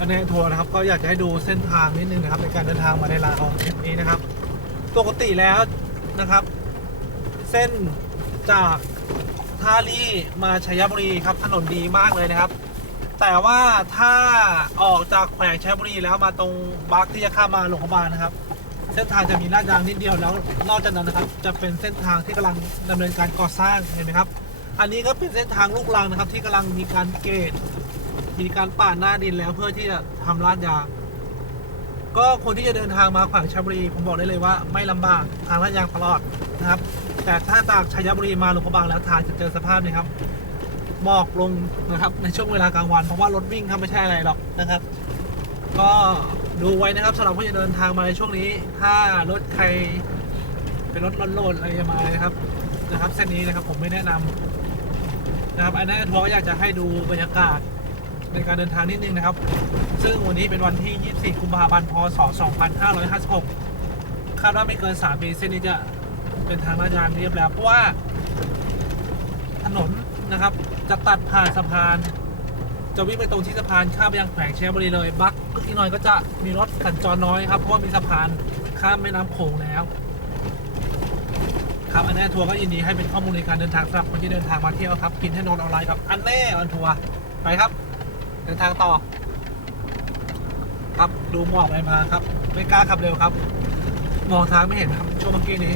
อันนี้ทัวร์นะครับ ก็อยากจะให้ดูเส้นทางนิดนึงนะครับ ในการเดินทางมาในลาวทริปนี้นะครับ ปกติแล้วนะครับ เส้นจากท่าลีมาชัยบุรีครับถนนดีมากเลยนะครับ แต่ว่าถ้าออกจากแขวงชัยบุรีแล้วมาตรงบักที่จะข้ามมาหลวงพบางนะครับ เส้นทางจะมีลาดยางนิดเดียวแล้วนอกจากนั้นนะครับ จะเป็นเส้นทางที่กำลังดำเนินการก่อสร้างเห็นไหมครับ อันนี้ก็เป็นเส้นทางลูกรังนะครับ ที่กำลังมีการเกต มีการป่านหน้าดินแล้วเพื่อที่จะทำลาดยางก็คนที่จะเดินทางมาขวางชัยบุรีผมบอกได้เลยว่าไม่ลำบากทางลาดยางตลอดนะครับ แต่ถ้าจากชัยบุรีมาหลวงพระบางแล้วทางจะเจอสภาพนี้ครับหมอกลงนะครับในช่วงเวลากลางวันเพราะว่ารถวิ่งครับไม่ใช่อะไรหรอกนะครับ ก็ดูไว้นะครับสำหรับผู้จะเดินทางมาในช่วงนี้ ถ้ารถใครเป็นรถโลดๆอะไรมานะครับนะครับเส้นนี้นะครับผมไม่แนะนำนะครับอันนั้นทัวร์อยากจะให้ดูบรรยากาศ ในการเดินทางนิดนึงนะครับ ซึ่งวันนี้เป็นวันที่ 24 กุมภาพันธ์ พศ 2556 คาดว่าไม่เกิน 3 ปีเส้นนี้จะเป็นทางลาดยางเรียบแล้ว เพราะว่าถนนนะครับ จะตัดผ่านสะพาน จะวิ่งไปตรงที่สะพานข้ามไปยังแขวงเชียงบุรีเลย บักอีกน่อยก็จะมีรถสัญจรน้อยครับ เพราะว่ามีสะพานข้ามแม่น้ำโขงแล้วครับอันแน่ทัวร์ก็ยินดีให้เป็นข้อมูลในการเดินทางสำหรับคนที่เดินทางมาเที่ยวครับ กินให้นอนออนไลน์กับอันแน่ออนทัวร์ไปครับ ดินทางต่อ ครับดูหมอกไปมาครับ ไม่กล้าขับเร็วครับ มองทางไม่เห็นครับช่วงเมื่อกี้นี้